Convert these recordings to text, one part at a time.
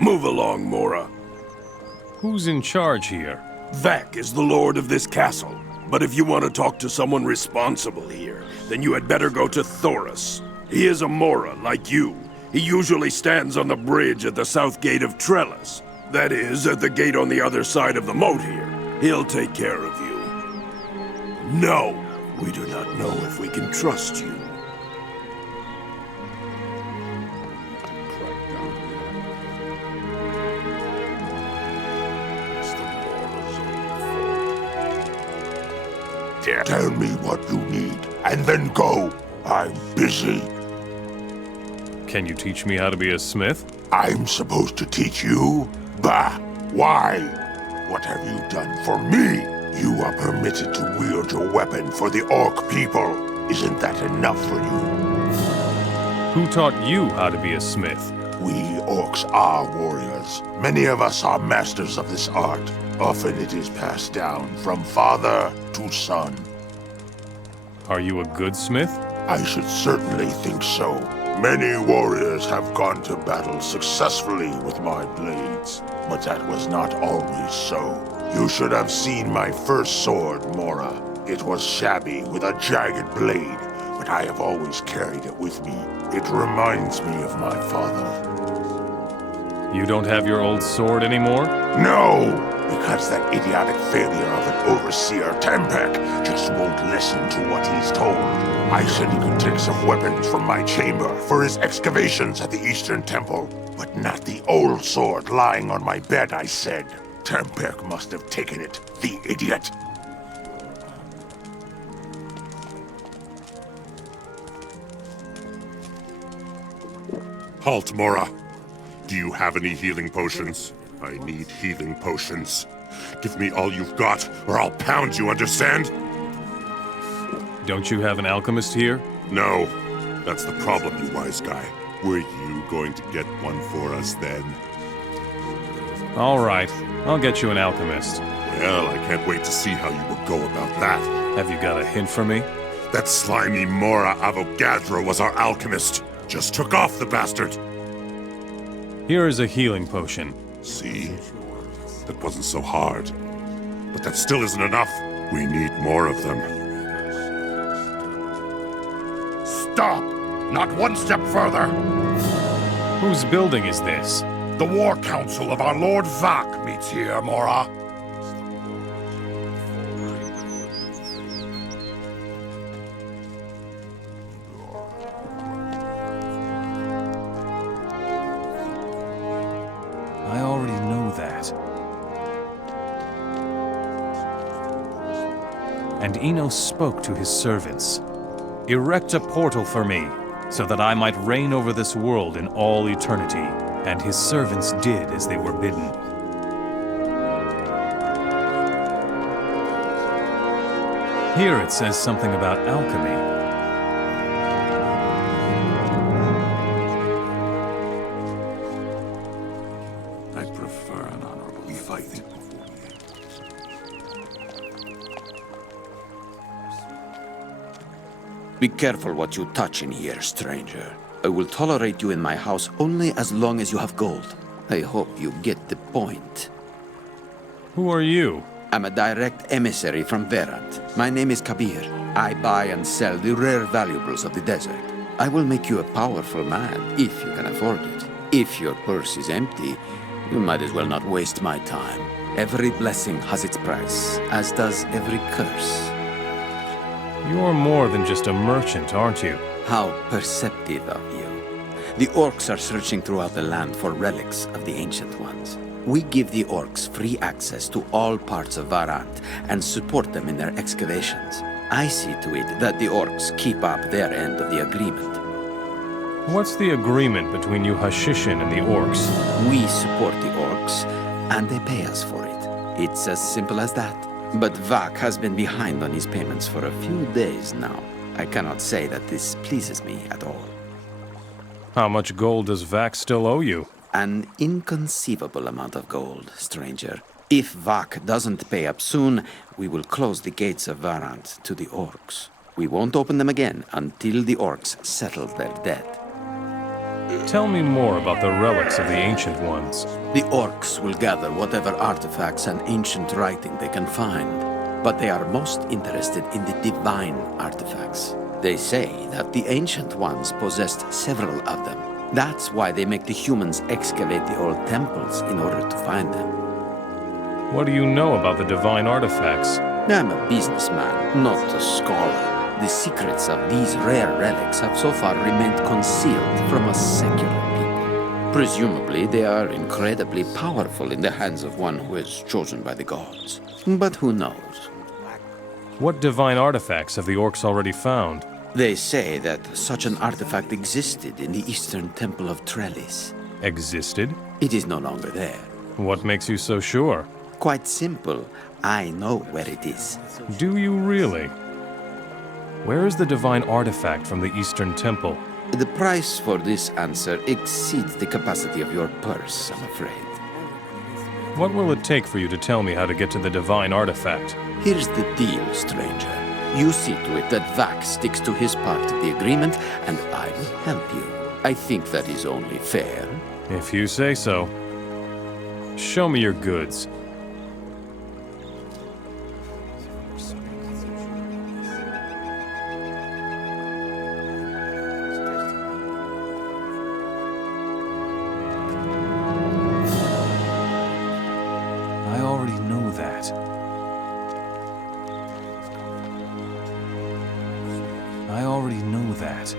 Move along, Mora. Who's in charge here? Vak is the lord of this castle. But if you want to talk to someone responsible here, then you had better go to Thoris. He is a Mora, like you. He usually stands on the bridge at the south gate of Trellis. That is, at the gate on the other side of the moat here. He'll take care of you. No, we do not know if we can trust you. Tell me what you need, and then go. I'm busy. Can you teach me how to be a smith? I'm supposed to teach you? Bah! Why? What have you done for me? You are permitted to wield your weapon for the Orc people. Isn't that enough for you? Who taught you how to be a smith? We Orcs are warriors. Many of us are masters of this art. Often it is passed down from father to son. Are you a good smith? I should certainly think so. Many warriors have gone to battle successfully with my blades, but that was not always so. You should have seen my first sword, Mora. It was shabby with a jagged blade, but I have always carried it with me. It reminds me of my father. You don't have your old sword anymore? No! Because that idiotic failure of an overseer, Tempek, just won't listen to what he's told. I said he could take some weapons from my chamber for his excavations at the Eastern Temple, but not the old sword lying on my bed, I said. Tempek must have taken it, the idiot. Halt, Mora. Do you have any healing potions? I need healing potions. Give me all you've got, or I'll pound you, understand? Don't you have an alchemist here? No. That's the problem, you wise guy. Were you going to get one for us then? All right, I'll get you an alchemist. Well, I can't wait to see how you will go about that. Have you got a hint for me? That slimy Mora Avogadro was our alchemist. Just took off the bastard. Here is a healing potion. See? That wasn't so hard. But that still isn't enough. We need more of them. Stop! Not one step further! Whose building is this? The War Council of our Lord Vak meets here, Mora. I already know that. And Enos spoke to his servants. Erect a portal for me, so that I might reign over this world in all eternity. And his servants did as they were bidden. Here it says something about alchemy. I prefer an honorable fight. Be careful what you touch in here, stranger. I will tolerate you in my house only as long as you have gold. I hope you get the point. Who are you? I'm a direct emissary from Verant. My name is Kabir. I buy and sell the rare valuables of the desert. I will make you a powerful man, if you can afford it. If your purse is empty, you might as well not waste my time. Every blessing has its price, as does every curse. You're more than just a merchant, aren't you? How perceptive of you. The orcs are searching throughout the land for relics of the Ancient Ones. We give the orcs free access to all parts of Varant and support them in their excavations. I see to it that the orcs keep up their end of the agreement. What's the agreement between you Hashishin and the orcs? We support the orcs, and they pay us for it. It's as simple as that. But Vak has been behind on his payments for a few days now. I cannot say that this pleases me at all. How much gold does Vax still owe you? An inconceivable amount of gold, stranger. If Vak doesn't pay up soon, we will close the gates of Varant to the orcs. We won't open them again until the orcs settle their debt. Tell me more about the relics of the Ancient Ones. The orcs will gather whatever artifacts and ancient writing they can find, but they are most interested in the divine artifacts. They say that the Ancient Ones possessed several of them. That's why they make the humans excavate the old temples in order to find them. What do you know about the divine artifacts? I'm a businessman, not a scholar. The secrets of these rare relics have so far remained concealed from us secular people. Presumably, they are incredibly powerful in the hands of one who is chosen by the gods. But who knows? What divine artifacts have the orcs already found? They say that such an artifact existed in the Eastern Temple of Trellis. Existed? It is no longer there. What makes you so sure? Quite simple. I know where it is. Do you really? Where is the divine artifact from the Eastern Temple? The price for this answer exceeds the capacity of your purse, I'm afraid. What will it take for you to tell me how to get to the divine artifact? Here's the deal, stranger. You see to it that Vax sticks to his part of the agreement, and I will help you. I think that is only fair. If you say so. Show me your goods. I already know that. I already know that.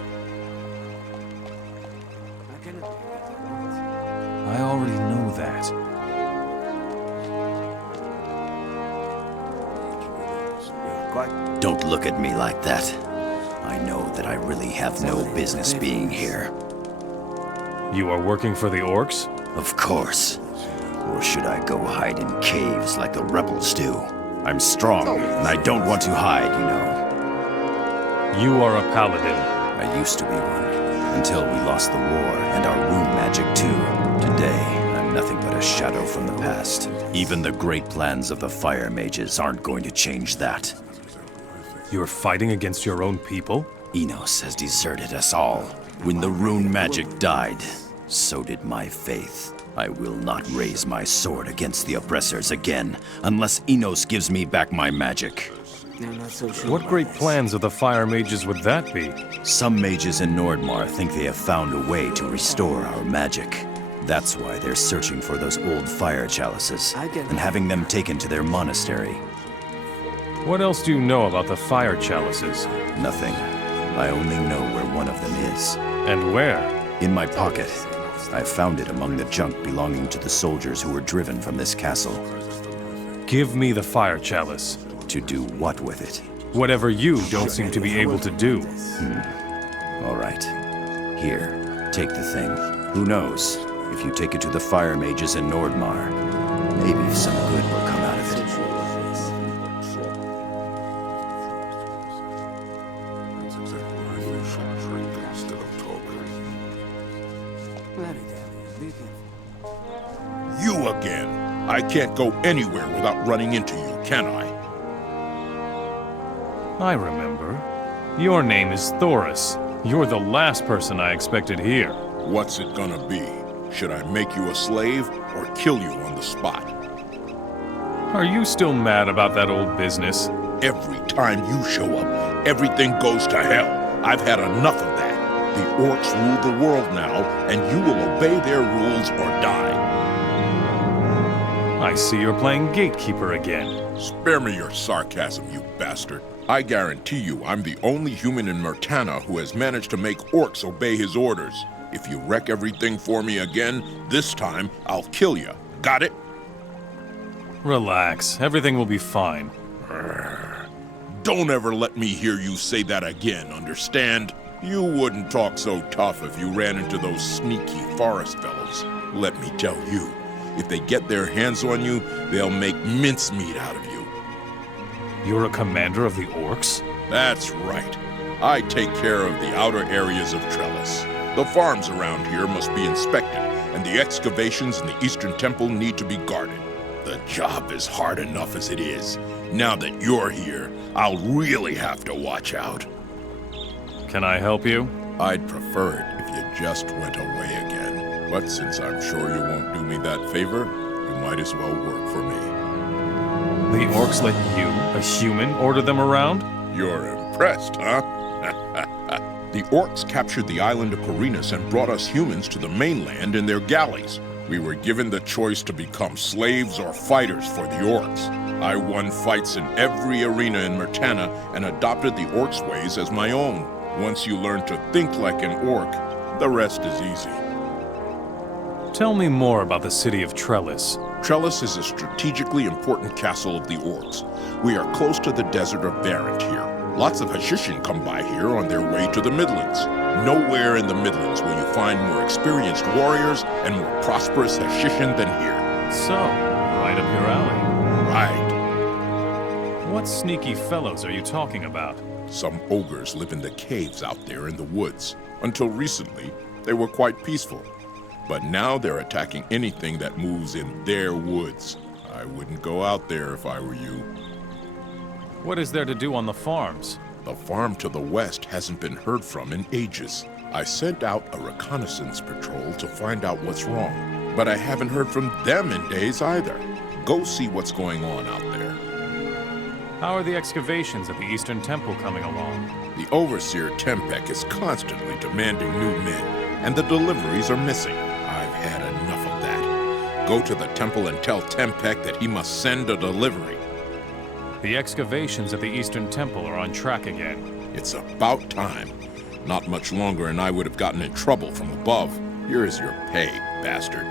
I already know that. Don't look at me like that. I know that I really have no business being here. You are working for the orcs? Of course. Or should I go hide in caves like the rebels do? I'm strong, and I don't want to hide, you know. You are a paladin. I used to be one, until we lost the war and our rune magic too. Today, I'm nothing but a shadow from the past. Even the great plans of the fire mages aren't going to change that. You're fighting against your own people? Enos has deserted us all. When the rune magic died, so did my faith. I will not raise my sword against the oppressors again, unless Enos gives me back my magic. What great plans of the fire mages would that be? Some mages in Nordmar think they have found a way to restore our magic. That's why they're searching for those old fire chalices, and having them taken to their monastery. What else do you know about the fire chalices? Nothing. I only know where one of them is. And where? In my pocket. I found it among the junk belonging to the soldiers who were driven from this castle. Give me the fire chalice. To do what with it? Whatever you don't seem to be able to do. All right. Here, take the thing. Who knows? If you take it to the fire mages in Nordmar, maybe some good will come out of it. You again. I can't go anywhere without running into you, can I? I remember. Your name is Thoris. You're the last person I expected here. What's it gonna be? Should I make you a slave or kill you on the spot? Are you still mad about that old business? Every time you show up, everything goes to hell. I've had enough of that. The orcs rule the world now, and you will obey their rules or die. I see you're playing gatekeeper again. Spare me your sarcasm, you bastard. I guarantee you I'm the only human in Murtana who has managed to make orcs obey his orders. If you wreck everything for me again, this time I'll kill you. Got it? Relax. Everything will be fine. Don't ever let me hear you say that again, understand? You wouldn't talk so tough if you ran into those sneaky forest fellows. Let me tell you, if they get their hands on you, they'll make mincemeat out of you. You're a commander of the orcs? That's right. I take care of the outer areas of Trellis. The farms around here must be inspected, and the excavations in the Eastern Temple need to be guarded. The job is hard enough as it is. Now that you're here, I'll really have to watch out. Can I help you? I'd prefer it if you just went away again. But since I'm sure you won't do me that favor, you might as well work for me. The orcs let you, a human, order them around? You're impressed, huh? The orcs captured the island of Corinus and brought us humans to the mainland in their galleys. We were given the choice to become slaves or fighters for the orcs. I won fights in every arena in Myrtana and adopted the orcs' ways as my own. Once you learn to think like an orc, the rest is easy. Tell me more about the city of Trellis. Trellis is a strategically important castle of the orcs. We are close to the desert of Varant here. Lots of Hashishin come by here on their way to the Midlands. Nowhere in the Midlands will you find more experienced warriors and more prosperous Hashishin than here. So, right up your alley. Right. What sneaky fellows are you talking about? Some ogres live in the caves out there in the woods. Until recently, they were quite peaceful. But now they're attacking anything that moves in their woods. I wouldn't go out there if I were you. What is there to do on the farms? The farm to the west hasn't been heard from in ages. I sent out a reconnaissance patrol to find out what's wrong, but I haven't heard from them in days either. Go see what's going on out there. How are the excavations at the Eastern Temple coming along? The Overseer Tempek is constantly demanding new men, and the deliveries are missing. I've had enough of that. Go to the temple and tell Tempek that he must send a delivery. The excavations at the Eastern Temple are on track again. It's about time. Not much longer and I would have gotten in trouble from above. Here is your pay, bastard.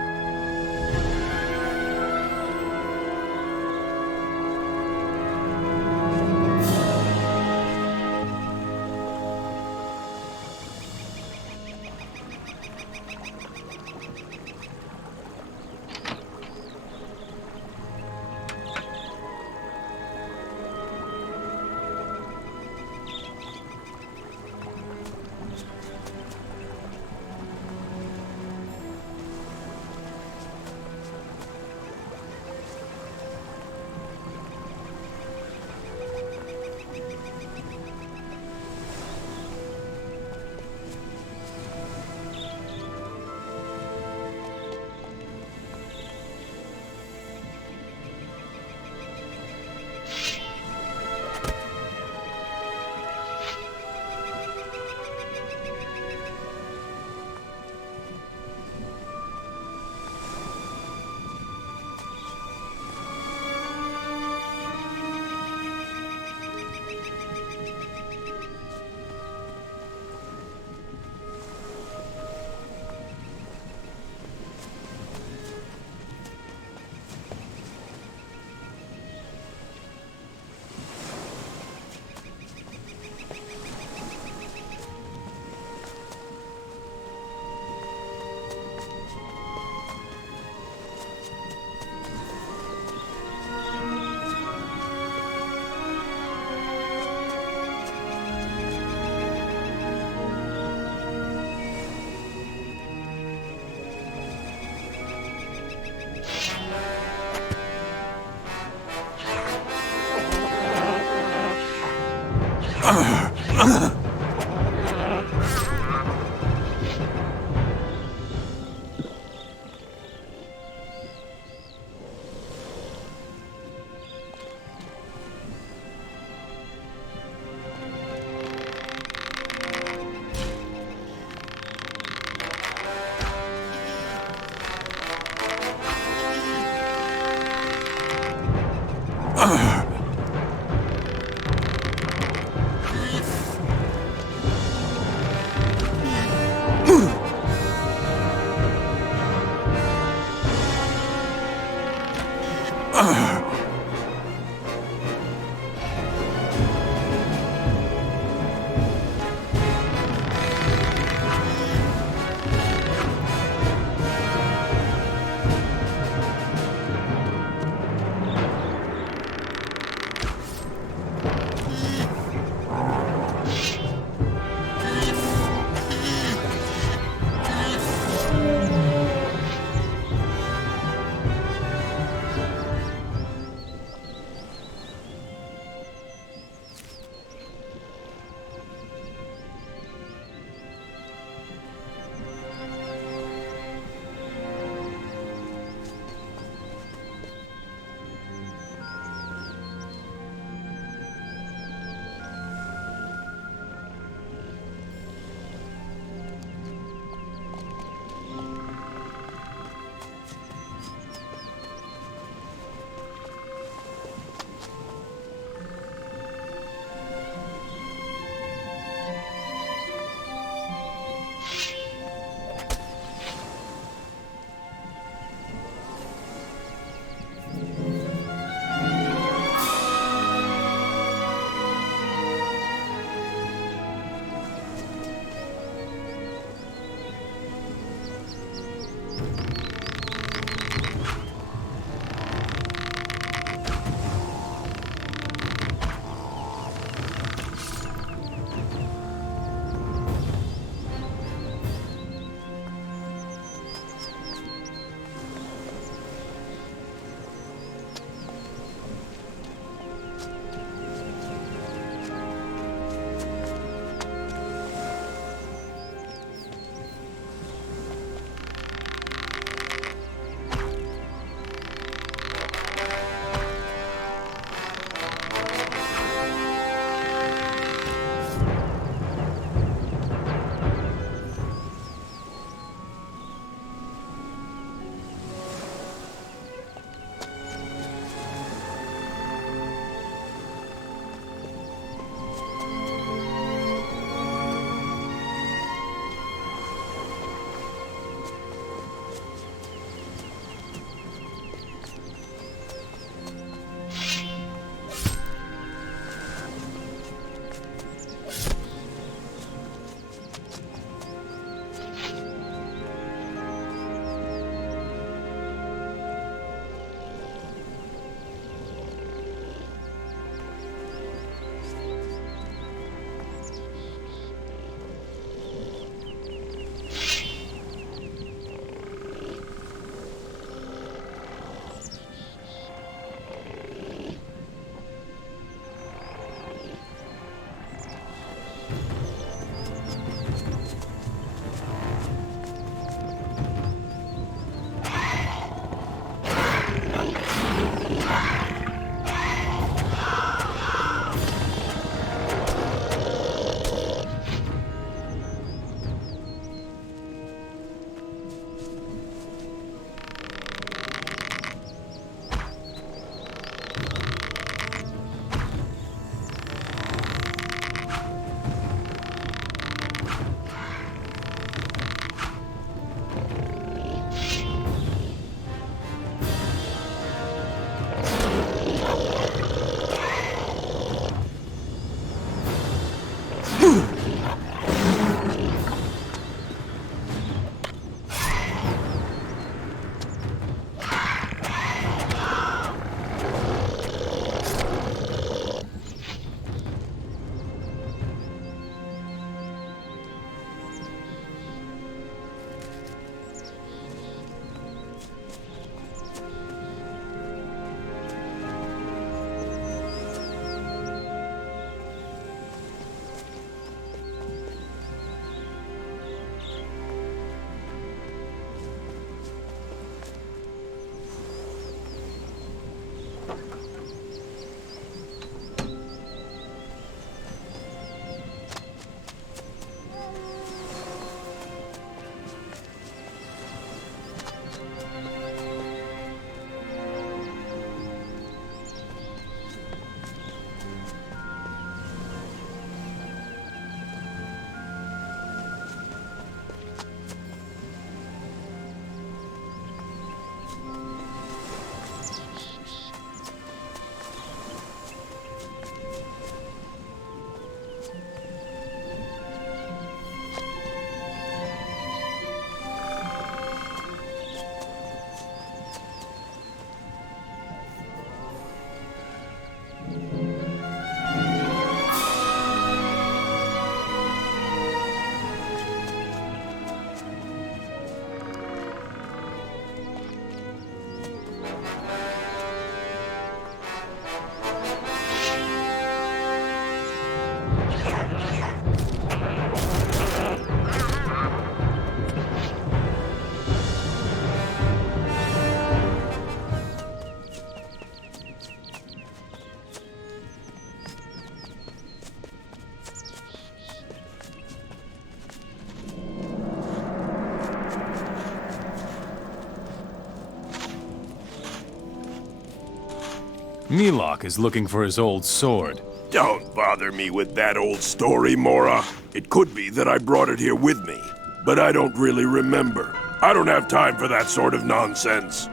Milok is looking for his old sword. Don't bother me with that old story, Mora. It could be that I brought it here with me, but I don't really remember. I don't have time for that sort of nonsense.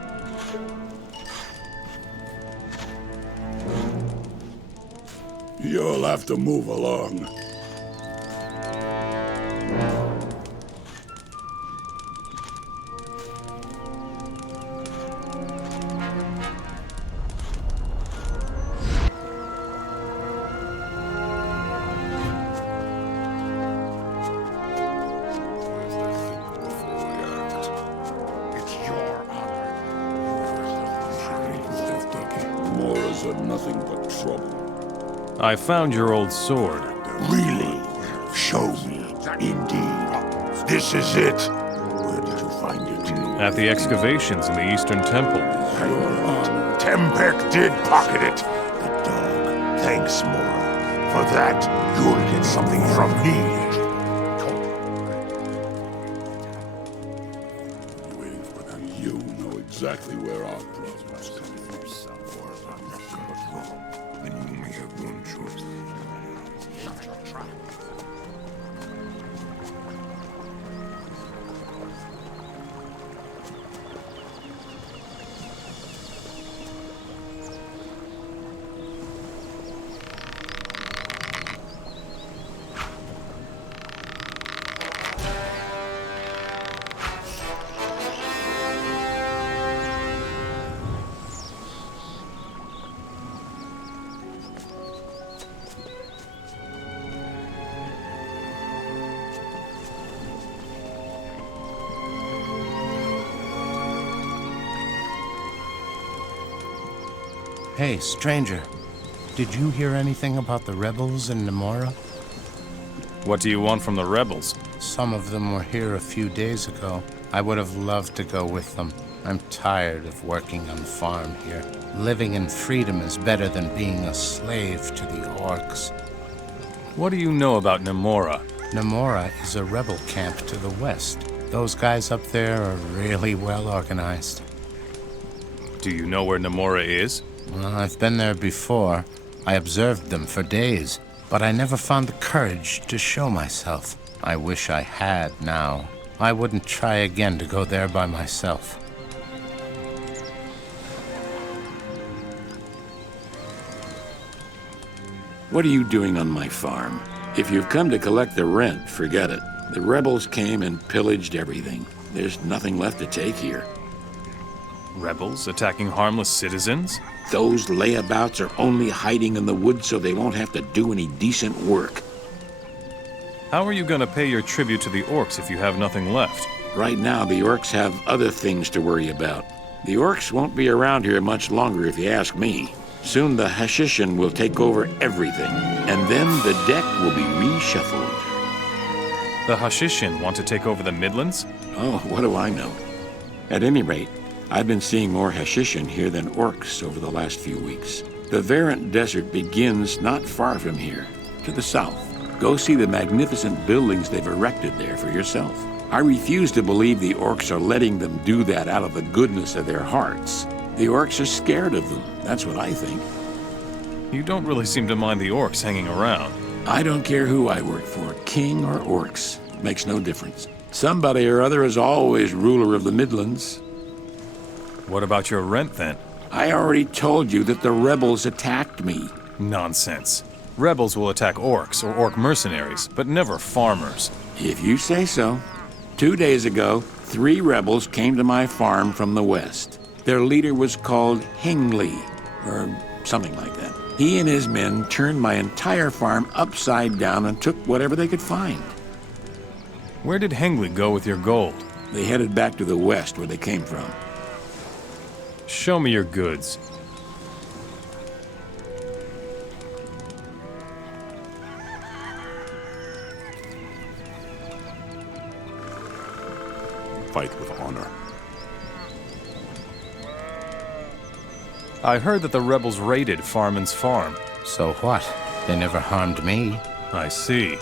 You'll have to move along. Moras are nothing but trouble. I found your old sword. Really? Show me. Indeed. This is it. Where did you find it? At the excavations in the Eastern Temple. Tempek did pocket it. The dog. Thanks, Mora. For that, you'll get something from me. Waiting for them. You know exactly where our problems come from. Then you may have one choice. Shut your trap. Hey, stranger. Did you hear anything about the rebels in Namora? What do you want from the rebels? Some of them were here a few days ago. I would have loved to go with them. I'm tired of working on the farm here. Living in freedom is better than being a slave to the orcs. What do you know about Namora? Namora is a rebel camp to the west. Those guys up there are really well organized. Do you know where Namora is? Well, I've been there before. I observed them for days, but I never found the courage to show myself. I wish I had now. I wouldn't try again to go there by myself. What are you doing on my farm? If you've come to collect the rent, forget it. The rebels came and pillaged everything. There's nothing left to take here. Rebels attacking harmless citizens? Those layabouts are only hiding in the woods so they won't have to do any decent work. How are you going to pay your tribute to the orcs if you have nothing left? Right now, the orcs have other things to worry about. The orcs won't be around here much longer if you ask me. Soon the Hashishin will take over everything, and then the deck will be reshuffled. The Hashishin want to take over the Midlands? Oh, what do I know? At any rate, I've been seeing more Hashishin here than orcs over the last few weeks. The Verant Desert begins not far from here, to the south. Go see the magnificent buildings they've erected there for yourself. I refuse to believe the orcs are letting them do that out of the goodness of their hearts. The orcs are scared of them, that's what I think. You don't really seem to mind the orcs hanging around. I don't care who I work for, king or orcs. Makes no difference. Somebody or other is always ruler of the Midlands. What about your rent, then? I already told you that the rebels attacked me. Nonsense. Rebels will attack orcs or orc mercenaries, but never farmers. If you say so. 2 days ago, 3 rebels came to my farm from the west. Their leader was called Hengli, or something like that. He and his men turned my entire farm upside down and took whatever they could find. Where did Hengli go with your gold? They headed back to the west where they came from. Show me your goods. Fight with honor. I heard that the rebels raided Farman's farm. So what? They never harmed me. I see.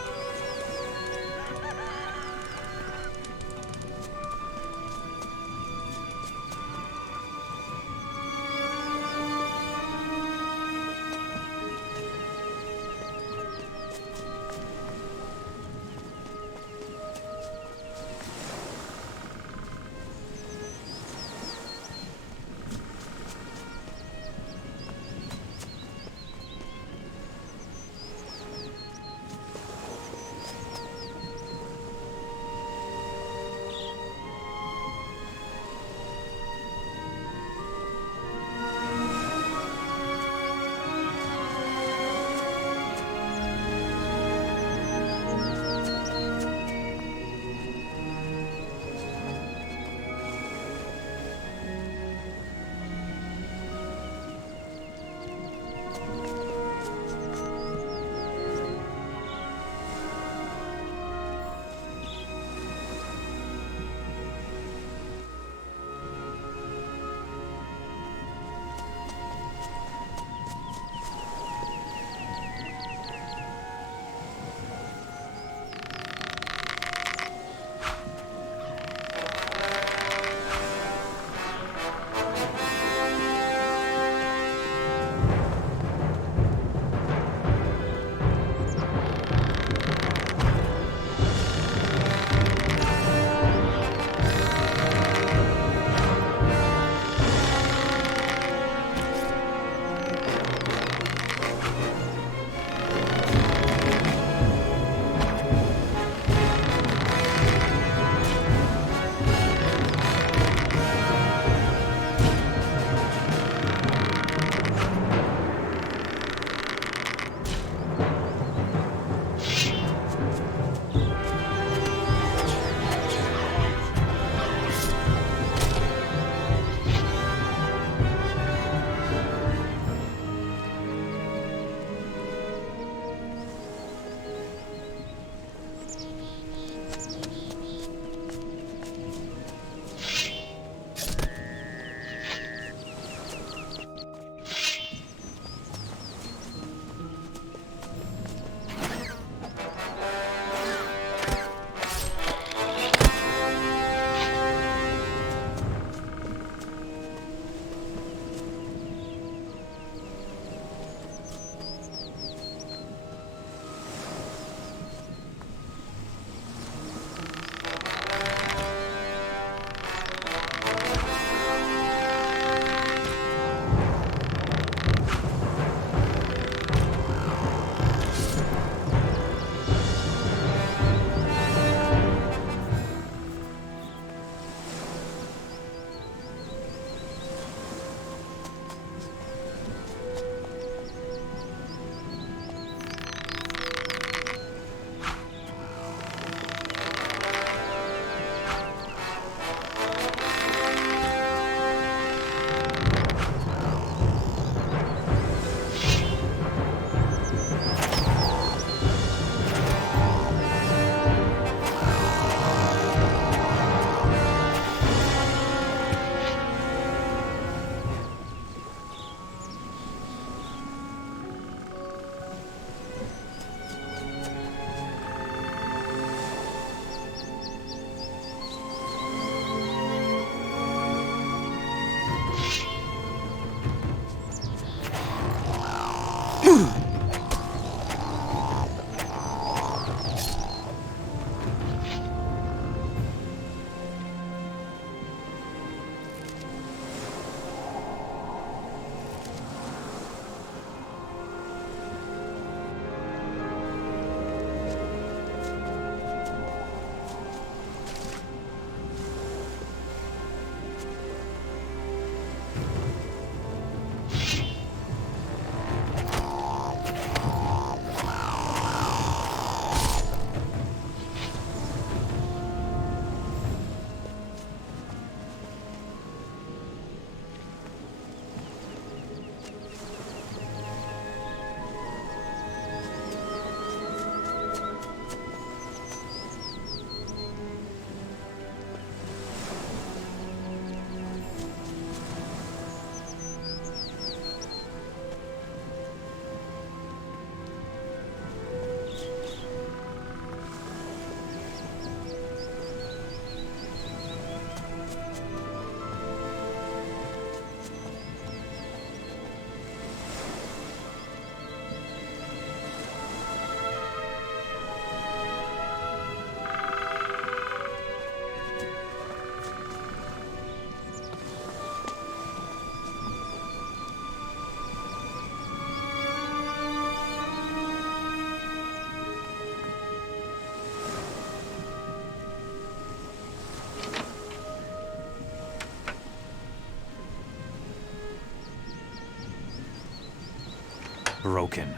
broken.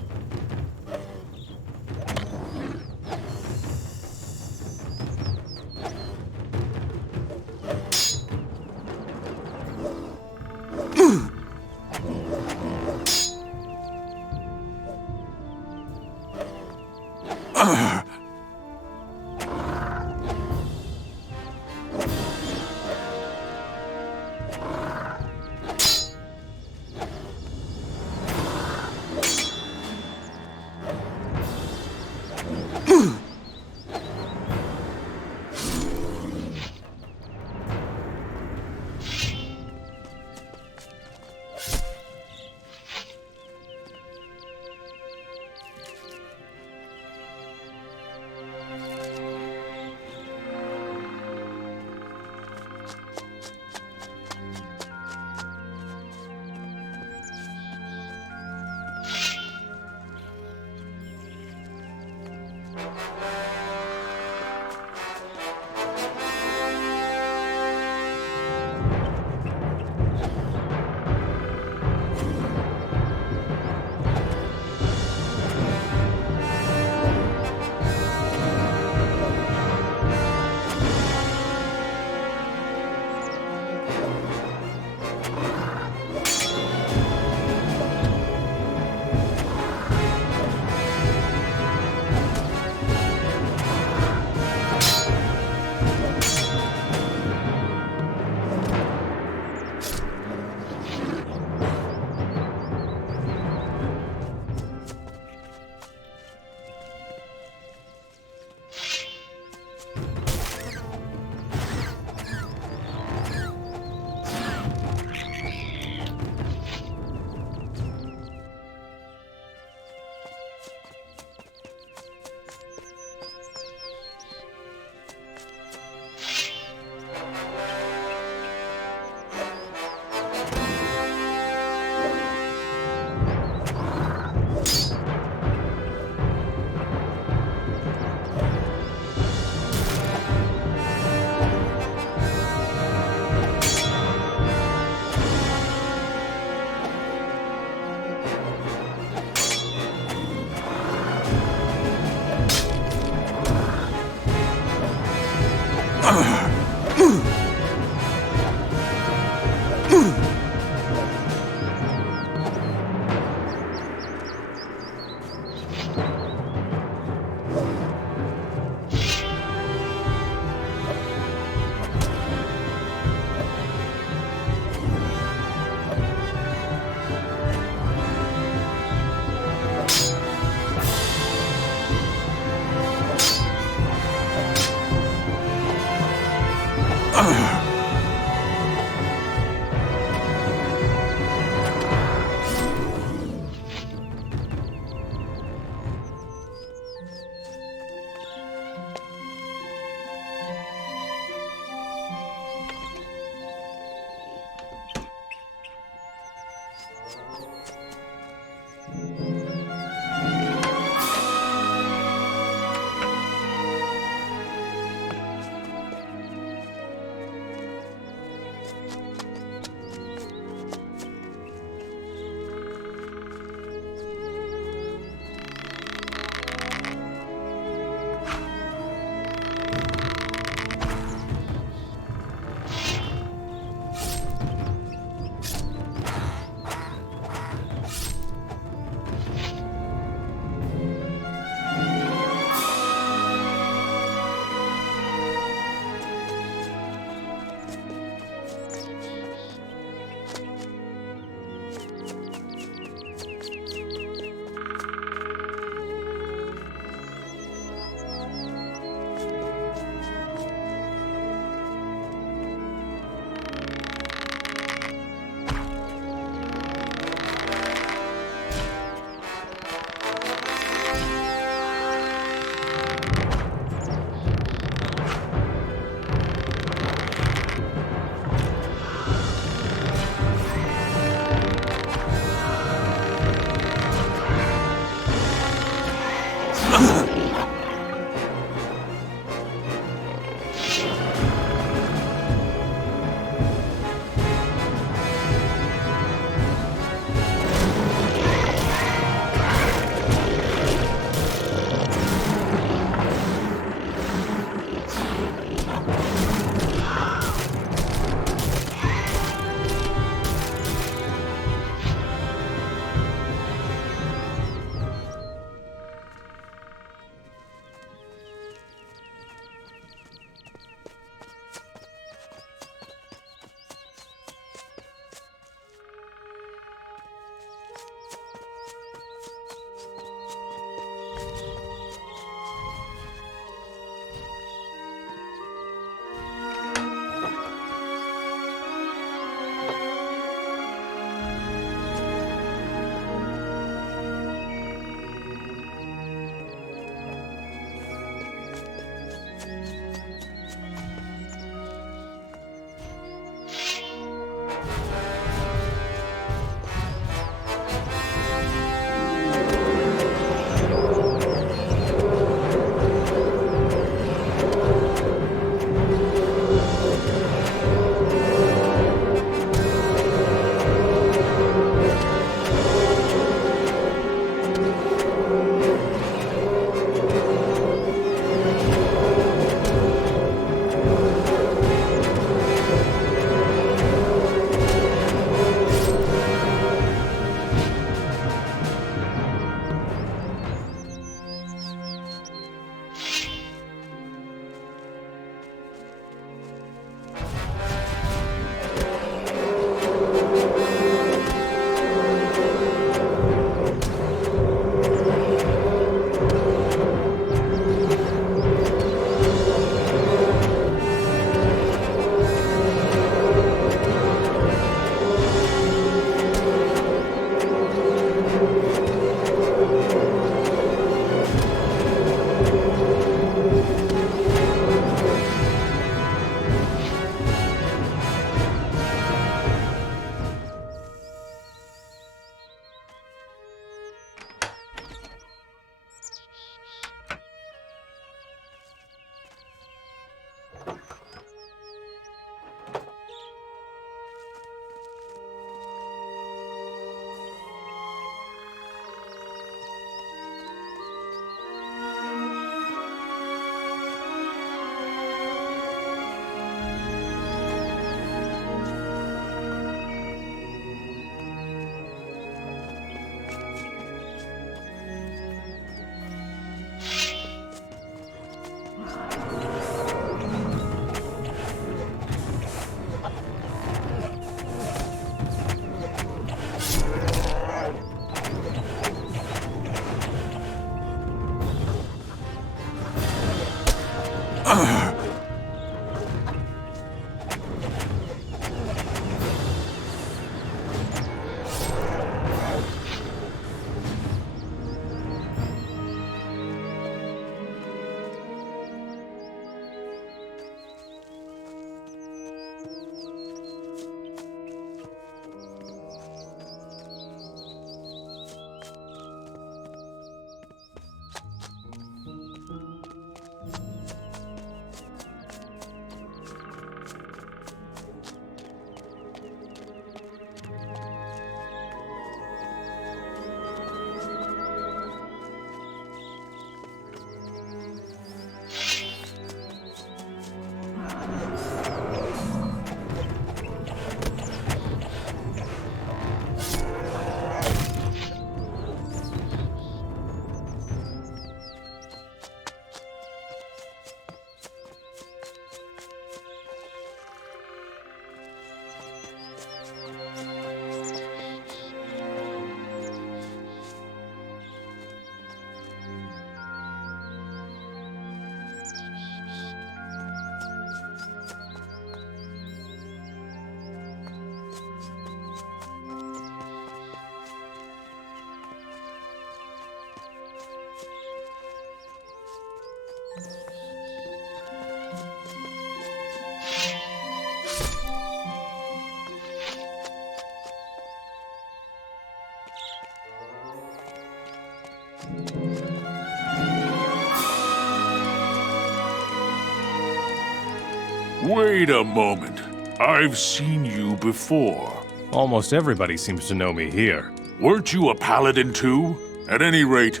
Wait a moment. I've seen you before. Almost everybody seems to know me here. Weren't you a paladin too? At any rate,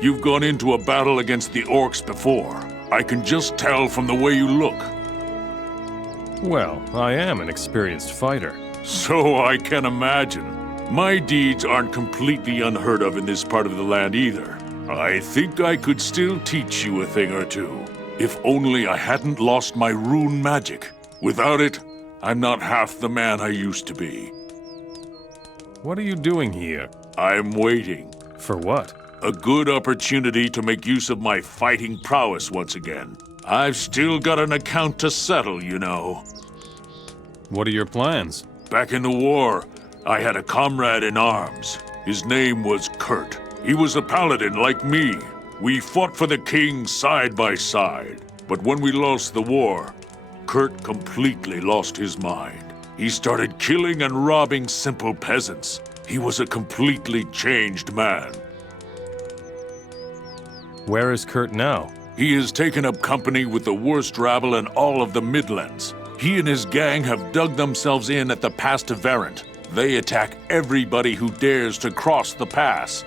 you've gone into a battle against the orcs before. I can just tell from the way you look. Well, I am an experienced fighter. So I can imagine. My deeds aren't completely unheard of in this part of the land either. I think I could still teach you a thing or two. If only I hadn't lost my rune magic. Without it, I'm not half the man I used to be. What are you doing here? I'm waiting. For what? A good opportunity to make use of my fighting prowess once again. I've still got an account to settle, you know. What are your plans? Back in the war, I had a comrade in arms. His name was Kurt. He was a paladin like me. We fought for the king side by side. But when we lost the war, Kurt completely lost his mind. He started killing and robbing simple peasants. He was a completely changed man. Where is Kurt now? He has taken up company with the worst rabble in all of the Midlands. He and his gang have dug themselves in at the pass to Verant. They attack everybody who dares to cross the pass.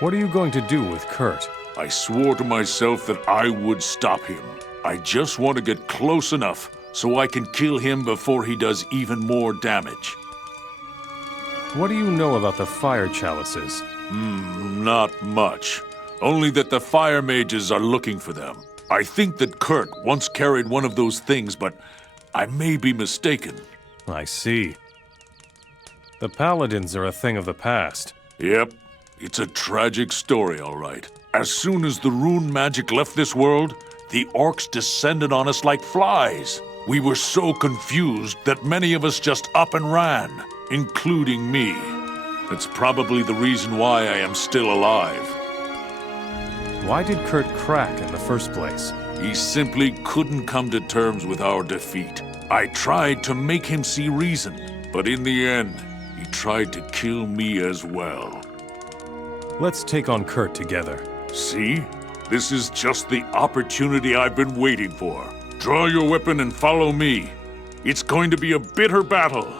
What are you going to do with Kurt? I swore to myself that I would stop him. I just want to get close enough so I can kill him before he does even more damage. What do you know about the fire chalices? Not much. Only that the fire mages are looking for them. I think that Kurt once carried one of those things, but I may be mistaken. I see. The paladins are a thing of the past. Yep. It's a tragic story, all right. As soon as the rune magic left this world, the orcs descended on us like flies. We were so confused that many of us just up and ran, including me. That's probably the reason why I am still alive. Why did Kurt crack in the first place? He simply couldn't come to terms with our defeat. I tried to make him see reason, but in the end, he tried to kill me as well. Let's take on Kurt together. See? This is just the opportunity I've been waiting for. Draw your weapon and follow me. It's going to be a bitter battle.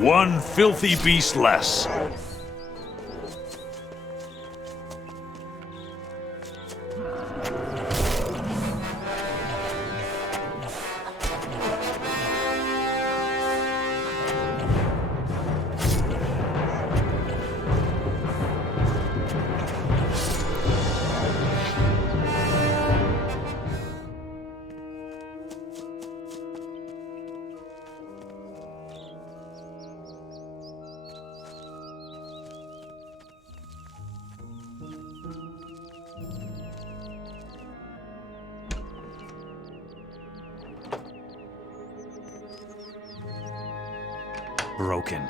One filthy beast less. Broken.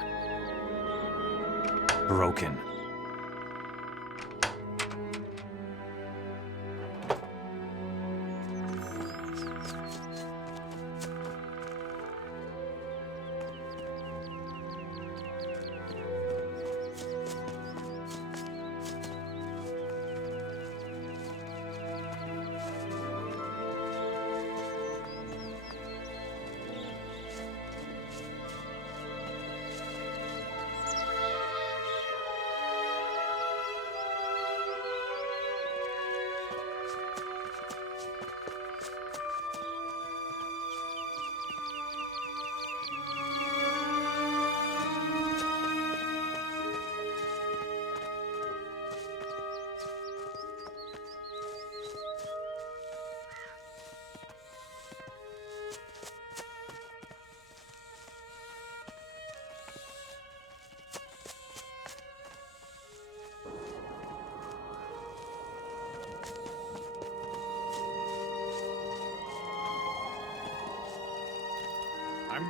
Broken.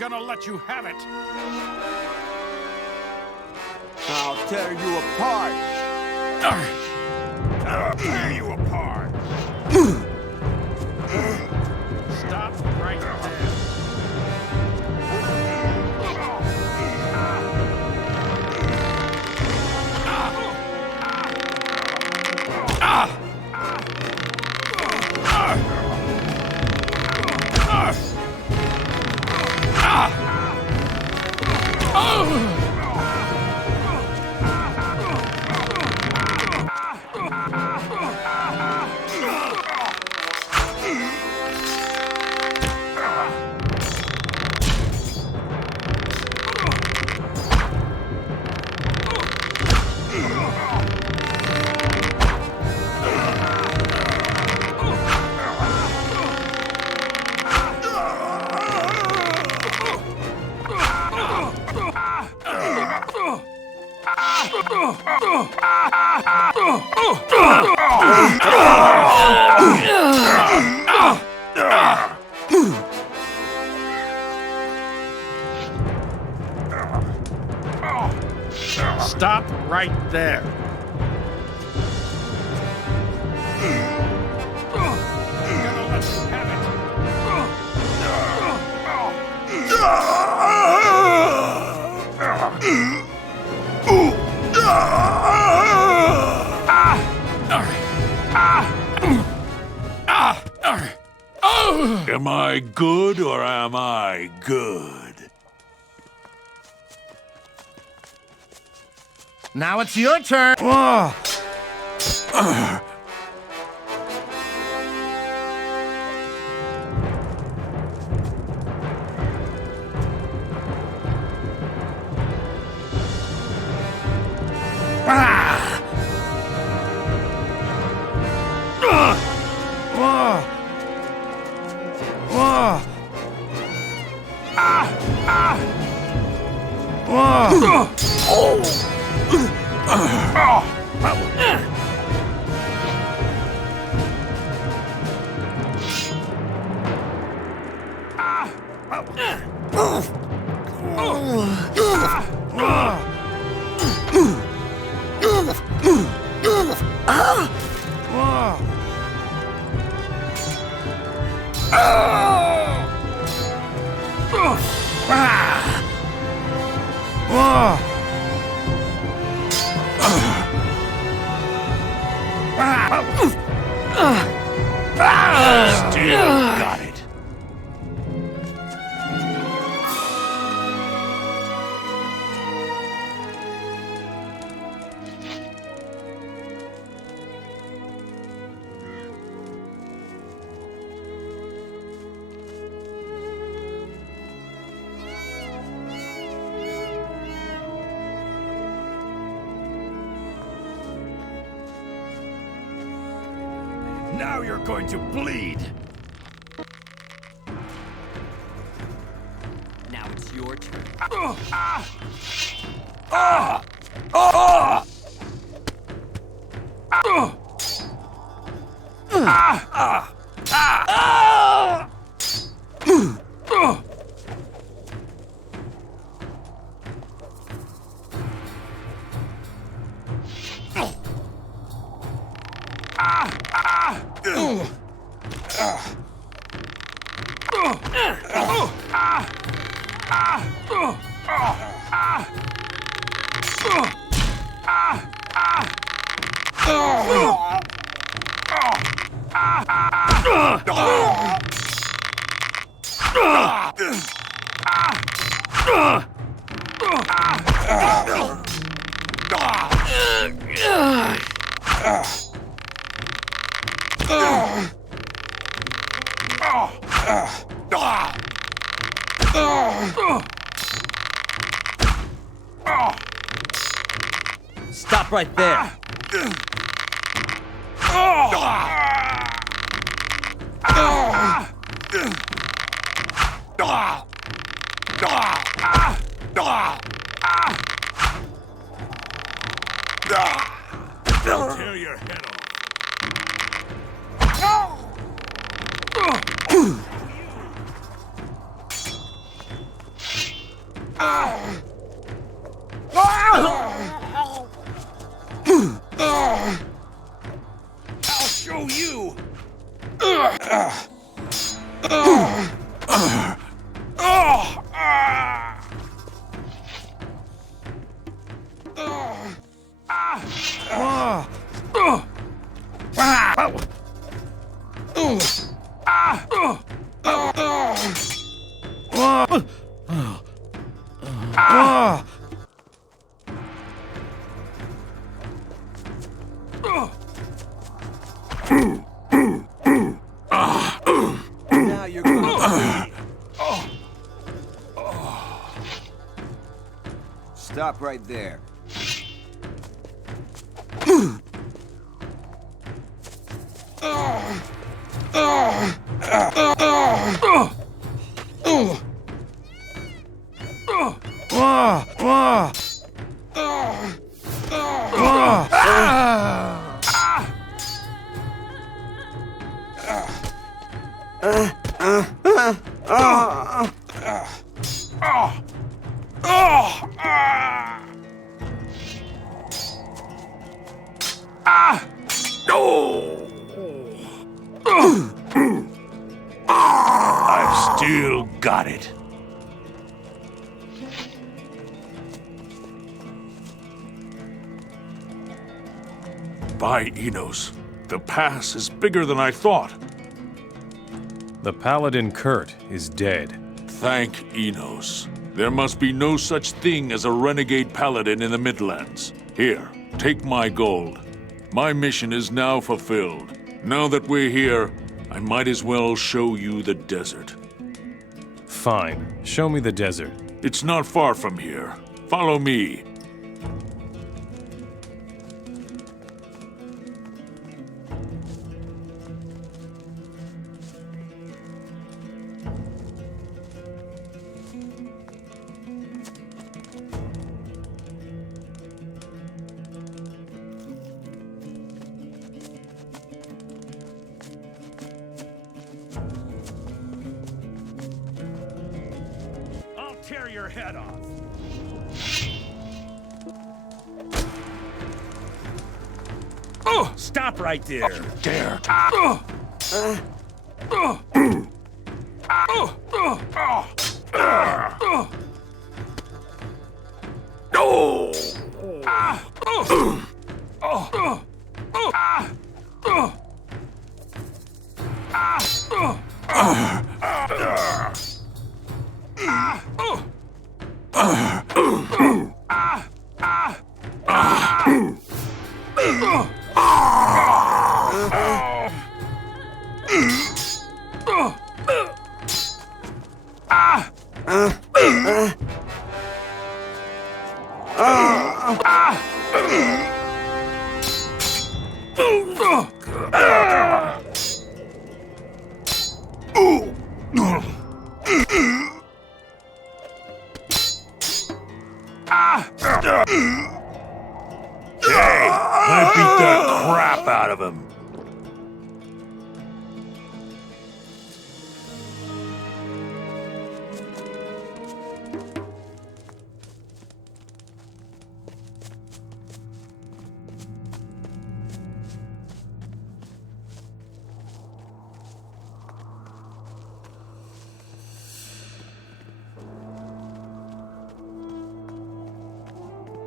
gonna let you have it. I'll tear you apart. I'll tear you apart. Stop right there. Stop right there. I'm gonna let you have Am I good or am I good? Now it's your turn. Still got it. Now you're going to bleed. Now it's your turn. Stop right there. I'll tear your head off. Now you're going to Stop right there. I've still got it. By Enos, the pass is bigger than I thought. The paladin Kurt is dead. Thank Enos. There must be no such thing as a renegade paladin in the Midlands. Here, take my gold. My mission is now fulfilled. Now that we're here, I might as well show you the desert. Fine. Show me the desert. It's not far from here. Follow me. Tear your head off. Oh! Stop right there. Dare. I beat the crap out of him.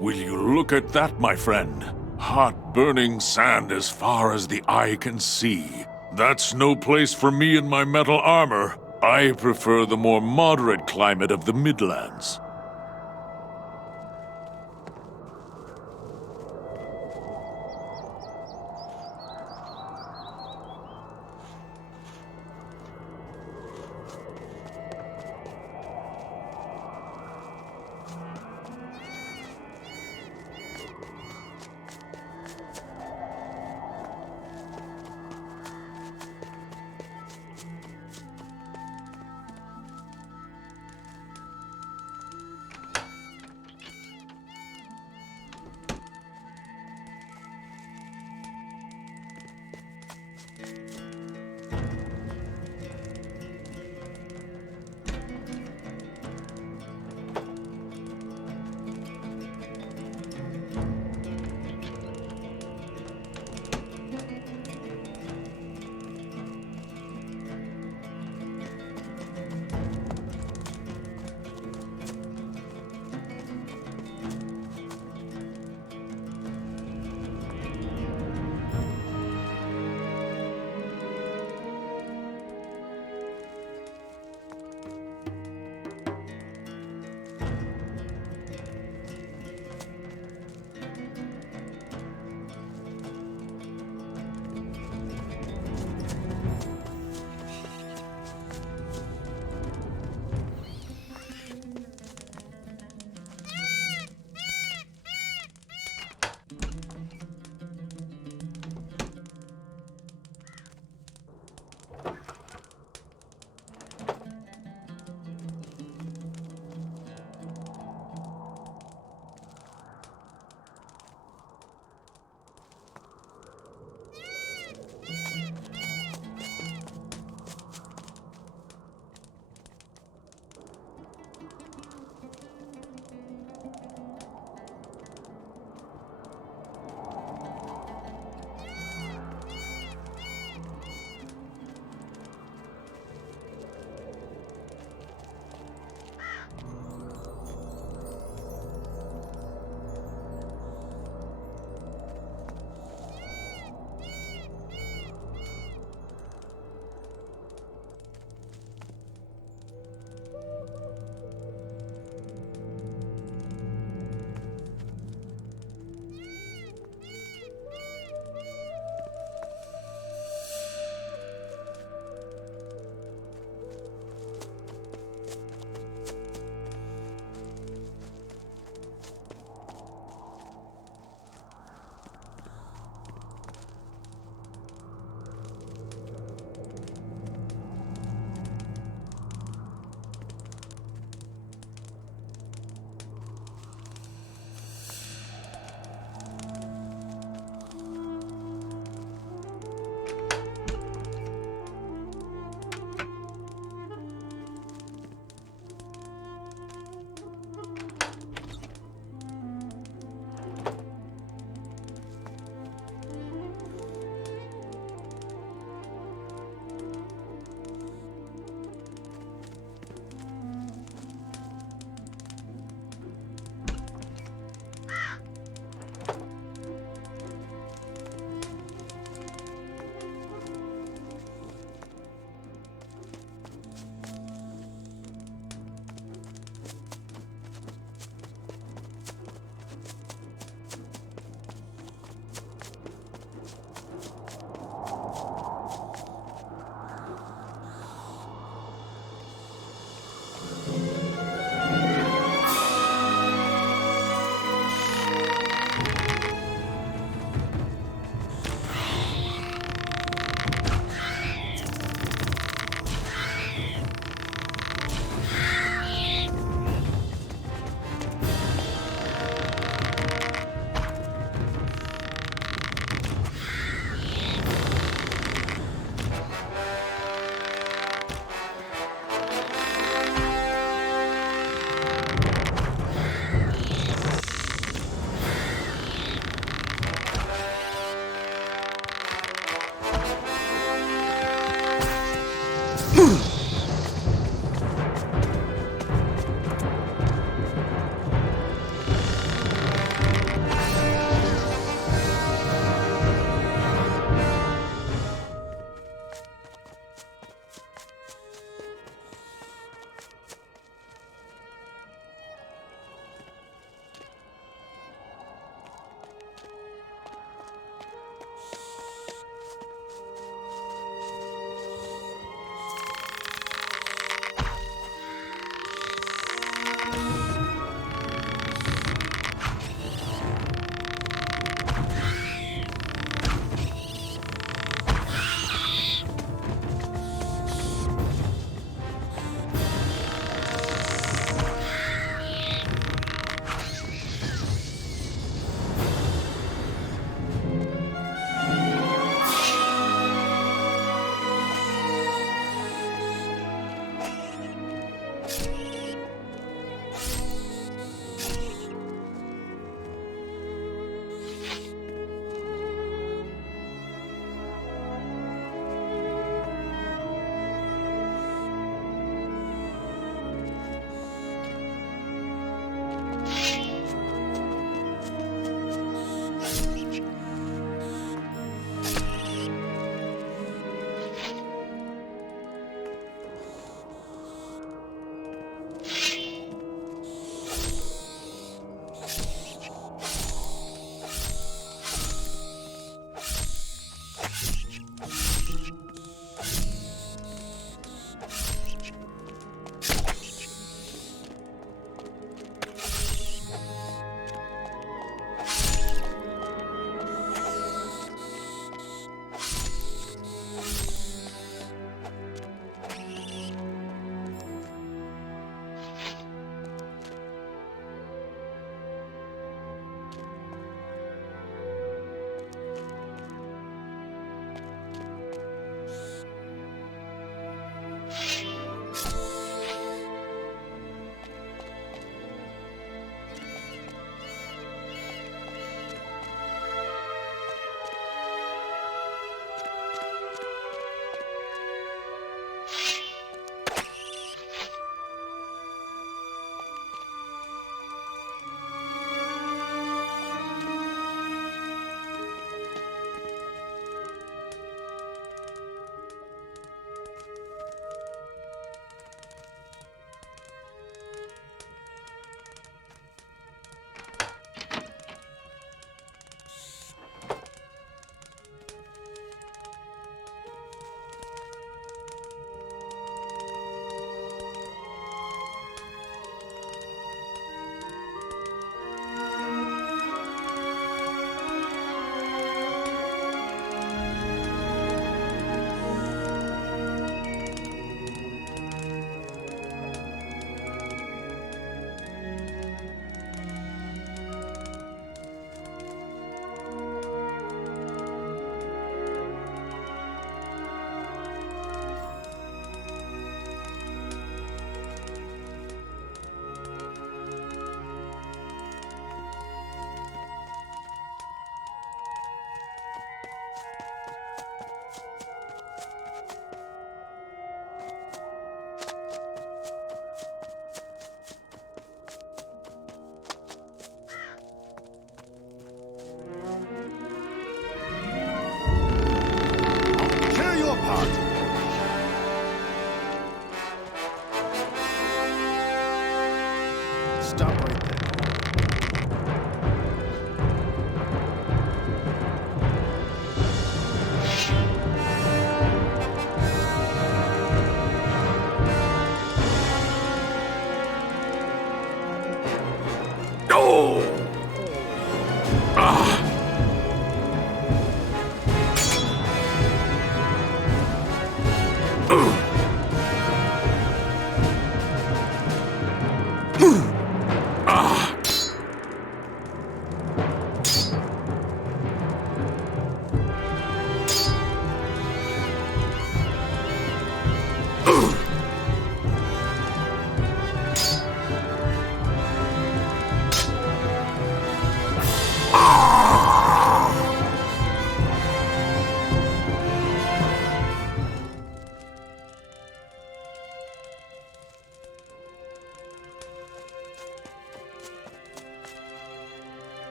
Will you look at that, my friend? Hot, burning sand as far as the eye can see. That's no place for me in my metal armor. I prefer the more moderate climate of the Midlands.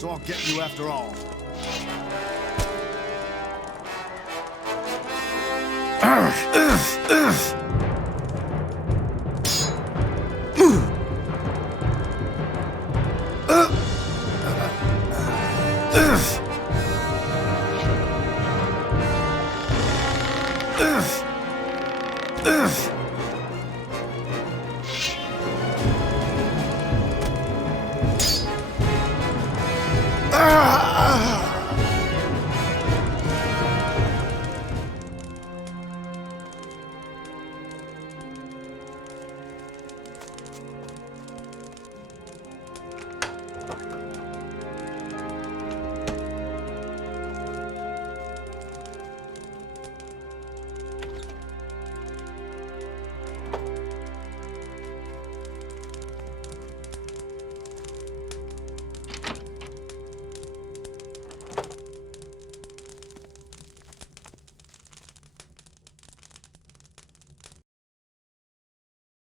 so I'll get you after all. Ugh!